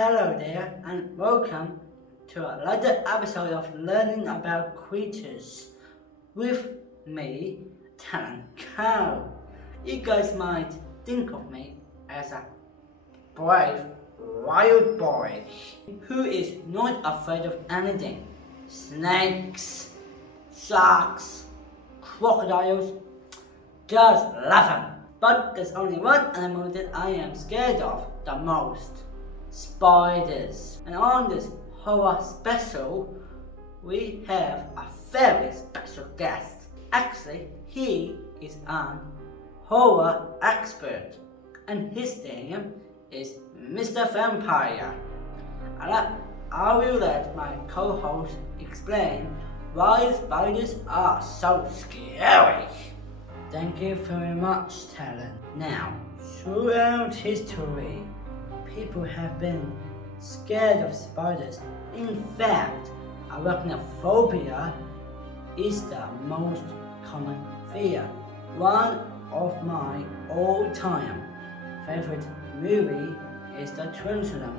Hello there, and welcome to another episode of Learning About Creatures with me, Talon Cow. You guys might think of me as a brave, wild boy who is not afraid of anything. Snakes, sharks, crocodiles, just love them. But there's only one animal that I am scared of the most. Spiders. And on this horror special, we have a very special guest. Actually, he is an horror expert, and his name is Mr. Vampire. And I will let my co-host explain why spiders are so scary. Thank you very much, Talon. Now, throughout history, people have been scared of spiders. In fact, arachnophobia is the most common fear. One of my all-time favorite movie is the Tarantula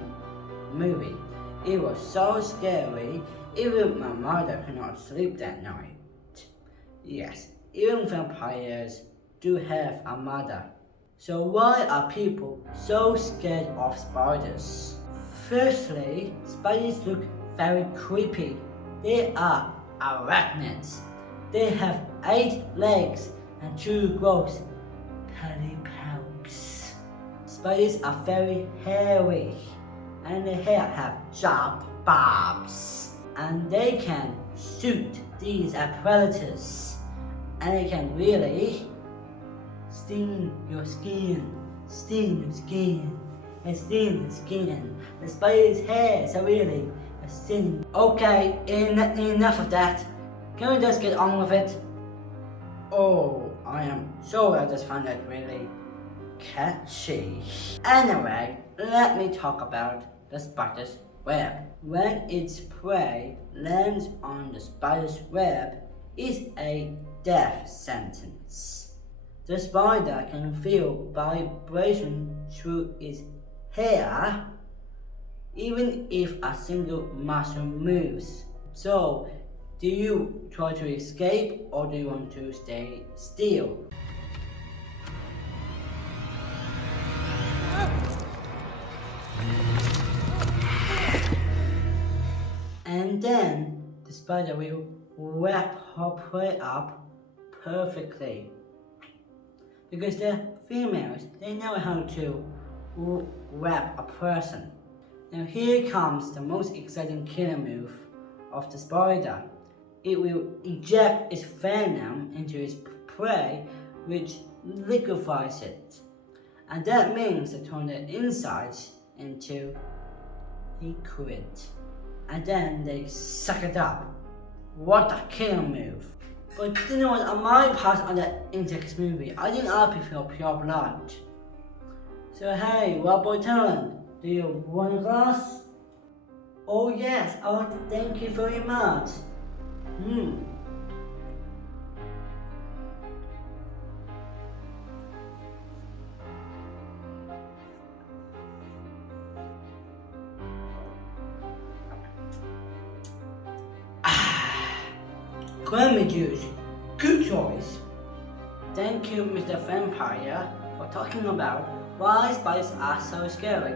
movie. It was so scary, even my mother could not sleep that night. Yes, even vampires do have a mother. So why are people so scared of spiders? Firstly, spiders look very creepy. They are arachnids. They have 8 legs and 2 gross pedipalps. Spiders are very hairy, and their hair have sharp barbs. And they can shoot these at predators. And they can really sting your skin. The spider's hair is really stinging. Okay, enough of that. Can we just get on with it? Oh, I am sure I just found that really catchy. Anyway, let me talk about the spider's web. When its prey lands on the spider's web, it's a death sentence. The spider can feel vibration through its hair, even if a single muscle moves. So, do you try to escape or do you want to stay still? And then the spider will wrap her prey up perfectly. Because they're females, they know how to wrap a person. Now here comes the most exciting killer move of the spider. It will eject its venom into its prey, which liquefies it. And that means they turn their insides into liquid. And then they suck it up. What a killer move. But you know what, on my part of the Insects movie, I think I prefer pure blood. So hey, Wild Boy Talon, do you want a glass? Oh yes, oh thank you very much. Cranberry juice, good choice. Thank you, Mr. Vampire, for talking about why spiders are so scary.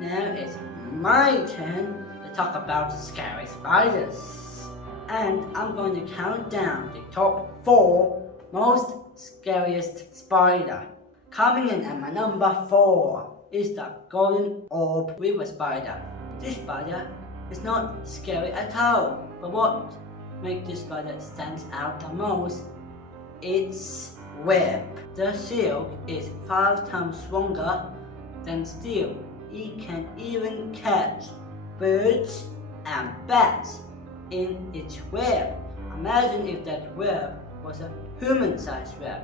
Now it's my turn to talk about scary spiders. And I'm going to count down the top 4 most scariest spider. Coming in at my number 4 is the golden orb weaver spider. This spider is not scary at all, but what makes this spider stand out the most? Its web. The silk is 5 times stronger than steel. It can even catch birds and bats in its web. Imagine if that web was a human-sized web.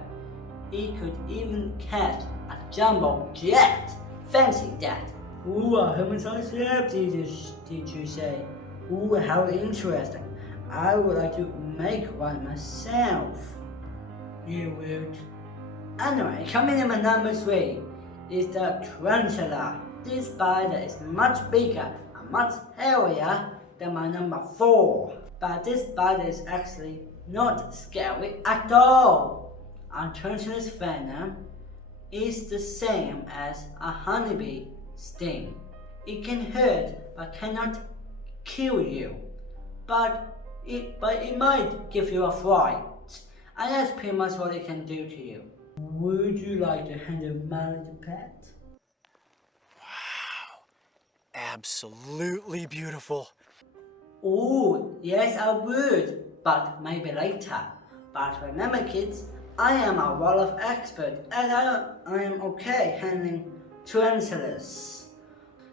It could even catch a jumbo jet. Fancy that. Ooh, a human-sized web, did you say? Ooh, how interesting. I would like to make one myself. You would. Anyway, coming in at number 3 is the tarantula. This spider is much bigger and much hairier than my number 4. But this spider is actually not scary at all. Our tarantula's venom is the same as a honeybee sting. It can hurt but cannot kill you. But it might give you a fright. And that's pretty much what it can do to you. Would you like to handle my little pet? Absolutely beautiful. Oh, yes I would, but maybe later. But remember kids, I am a wildlife expert and I am okay handling tarantulas.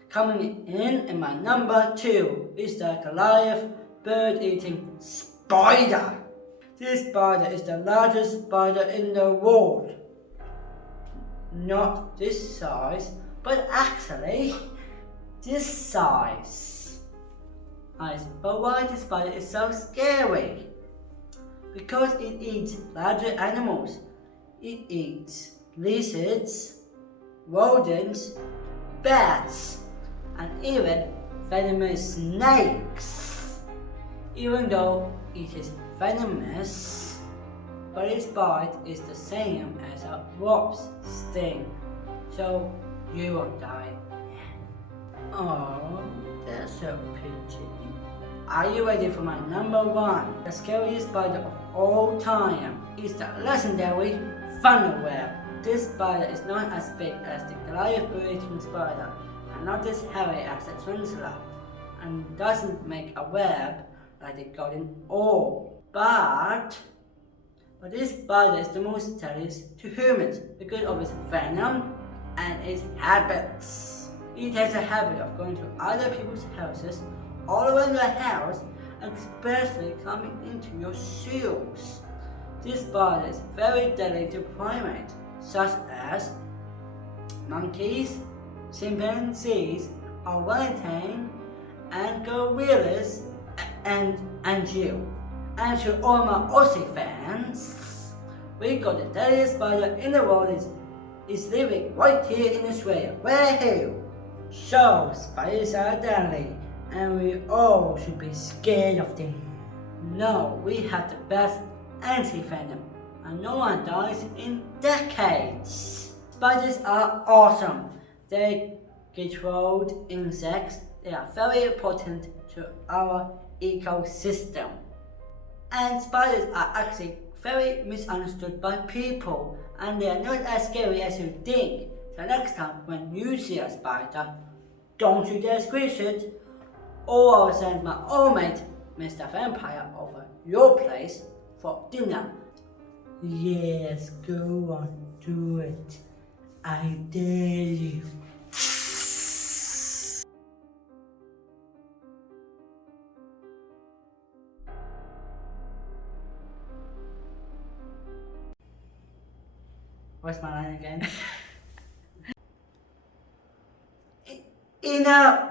Coming in my number 2 is the Goliath bird-eating spider. This spider is the largest spider in the world. Not this size, but actually this size. But why this spider is so scary? Because it eats larger animals. It eats lizards, rodents, bats, and even venomous snakes. Even though it is venomous, but its bite is the same as a wasp sting, so you won't die. Oh, that's so pity. Are you ready for my number 1? The scariest spider of all time is the legendary thunderweb. This spider is not as big as the Goliath bird-eating spider, and not as hairy as the tarantula, and doesn't make a web like the golden orb. But this spider is the most dangerous to humans because of its venom and its habits. It has a habit of going to other people's houses, all around the house, and especially coming into your shoes. This spider is very deadly to primates, such as monkeys, chimpanzees, orangutan, and gorillas, and you. And to all my Aussie fans, we got the deadliest spider in the world is living right here in Australia. Woohoo! So, spiders are deadly, and we all should be scared of them. No, we have the best anti-venom, and no one dies in decades. Spiders are awesome. They control insects. They are very important to our ecosystem. And spiders are actually very misunderstood by people, and they are not as scary as you think. So next time when you see a spider, don't you dare squish it, or I'll send my old mate, Mr. Vampire, over your place for dinner. Yes, go on, do it. I dare you. What's my line again? You know.